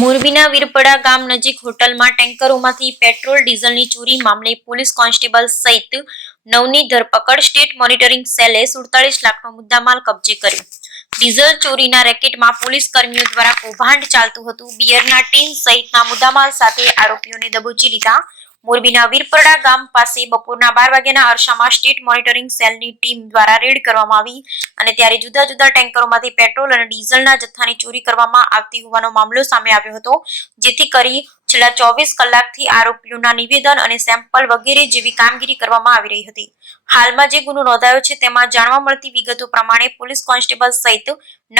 મોરબીના વીરપડા ગામ નજીક હોટલમાં ટેન્કરોમાંથી પેટ્રોલ ડીઝલની ચોરી મામલે પોલીસ કોન્સ્ટેબલ સહિત 9ની ધરપકડ. સ્ટેટ મોનિટરિંગ સેલે 47 લાખનો મુદ્દામાલ કબજે કર્યો. ડીઝલ ચોરીના રેકેટમાં પોલીસ કર્મીઓ દ્વારા કૌભાંડ ચાલતું હતું. બિયરના ટીન સહિતના મુદ્દામાલ સાથે આરોપીઓને દબોચી લીધા. મોરબીના વીરપડા ગામ પાસે બપોરના 12 વાગ્યાના અરસામાં સ્ટેટ મોનિટરિંગ સેલની ટીમ દ્વારા રેડ કરવામાં આવી અને ત્યારે જુદા જુદા ટેન્કરોમાંથી પેટ્રોલ અને ડીઝલના જથ્થાની ચોરી કરવામાં આવતી હોવાનો મામલો સામે આવ્યો હતો, જેથી કરી છેલ્લા 24 કલાકથી આરોપીઓના નિવેદન અને સેમ્પલ વગેરે જેવી કામગીરી કરવામાં આવી રહી હતી. હાલમાં જે ગુનો નોંધાયો છે તેમાં જાણવા મળતી વિગતો પ્રમાણે પોલીસ કોન્સ્ટેબલ સહિત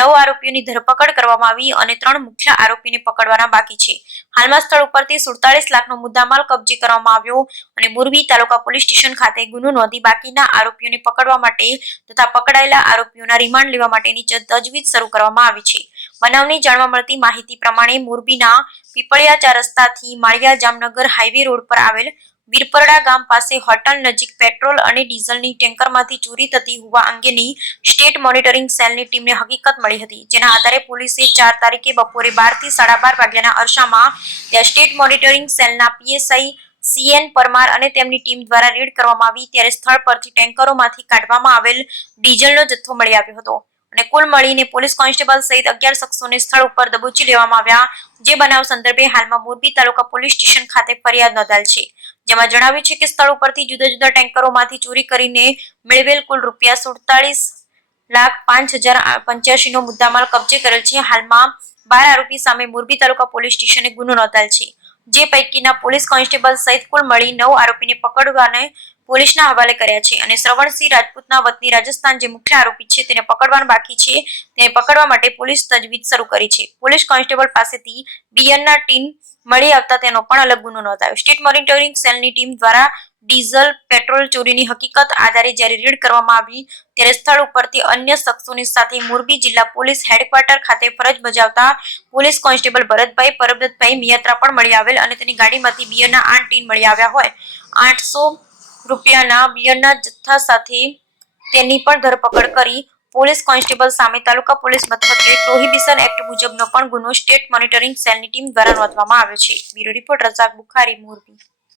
9 આરોપીઓની ધરપકડ કરવામાં આવી અને 3 મુખ્ય આરોપીને પકડવાના બાકી છે. હાલમાં સ્થળ ઉપરથી 47 લાખનો મુદ્દામાલ કબજે કરવામાં આવ્યો અને મોરબી તાલુકા પોલીસ સ્ટેશન ખાતે ગુનો નોંધી બાકીના આરોપીઓને પકડવા માટે તથા પકડાયેલા આરોપીઓના રિમાન્ડ લેવા માટેની તજવીજ શરૂ કરવામાં આવી છે. બનાવની જાણવા મળતી માહિતી પ્રમાણે મોરબીના પીપળિયા 4 રસ્તાથી માળિયા જામનગર હાઈવે રોડ પર આવેલ વીરપરડા ગામ પાસે હોટલ નજીક પેટ્રોલ અને ડીઝલની ટેન્કરમાંથી ચોરી થતી હોવા અંગેની સ્ટેટ મોનિટરિંગ સેલની ટીમને હકીકત મળી હતી, જેના આધારે પોલીસે 4 તારીખે બપોરે 12 થી 12:30 વાગ્યાના અરસામાં ત્યાં સ્ટેટ મોનિટરિંગ સેલના પીએસઆઈ CN પરમાર અને તેમની ટીમ દ્વારા રેડ કરવામાં આવી. ત્યારે સ્થળ પરથી ટેન્કરોમાંથી કાઢવામાં આવેલ ડીઝલનો જથ્થો મળી આવ્યો હતો અને કુલ મળીને પોલીસ કોન્સ્ટેબલ સહિત 11 શખ્સોને સ્થળ ઉપર દબોચી લેવામાં આવ્યા. જે બનાવ સંદર્ભે હાલમાં મોરબી તાલુકા પોલીસ સ્ટેશન ખાતે ફરિયાદ નોંધાયેલ છે, જેમાં જણાવ્યું છે કે સ્થળ ઉપરથી જુદા જુદા ટેન્કરોમાંથી ચોરી કરીને મેળવેલ કુલ ₹47,05,085 નો મુદ્દામાલ કબજે કરેલ છે. હાલમાં 12 આરોપી સામે મોરબી તાલુકા પોલીસ સ્ટેશને ગુનો નોંધાયેલ છે, જે પૈકીના પોલીસ કોન્સ્ટેબલ સહિત કુલ મળી 9 આરોપીને પકડવાને પોલીસના હવાલે કર્યા છે અને શ્રવણસિંહ રાજપૂતના વતની રાજસ્થાન જે મુખ્ય આરોપી છે તેને પકડવાનું બાકી છે. તેને પકડવા માટે પોલીસ તજવીજ શરૂ કરી છે. પોલીસ કોન્સ્ટેબલ પાસેથી બિયરના ટીન મળી આવતા તેનો પણ અલગ ગુનો નોંધાયો. સ્ટેટ મોનિટરિંગ સેલની ટીમ દ્વારા ડીઝલ પેટ્રોલ ચોરીની હકીકત આધારે જ્યારે રેડ કરવામાં આવી ત્યારે સ્થળ ઉપરથી અન્ય શખ્સોની સાથે મોરબી જિલ્લા પોલીસ હેડક્વાર્ટર ખાતે ફરજ બજાવતા પોલીસ કોન્સ્ટેબલ ભરતભાઈ પરબતભાઈ મિયાત્રા પણ મળી આવેલ અને તેની ગાડીમાંથી બિયરના 8 ટીન મળી આવ્યા હોય. 800 રૂપિયાના બિયરના જથ્થા સાથે તેની પણ ધરપકડ કરી પોલીસ કોન્સ્ટેબલ સામે તાલુકા પોલીસ મથકે પ્રોહિબિશન એક્ટ મુજબનો પણ ગુનો સ્ટેટ મોનિટરિંગ સેલની ટીમ દ્વારા નોંધવામાં આવ્યો છે. Bureau report Razak Bukhari, Morbi.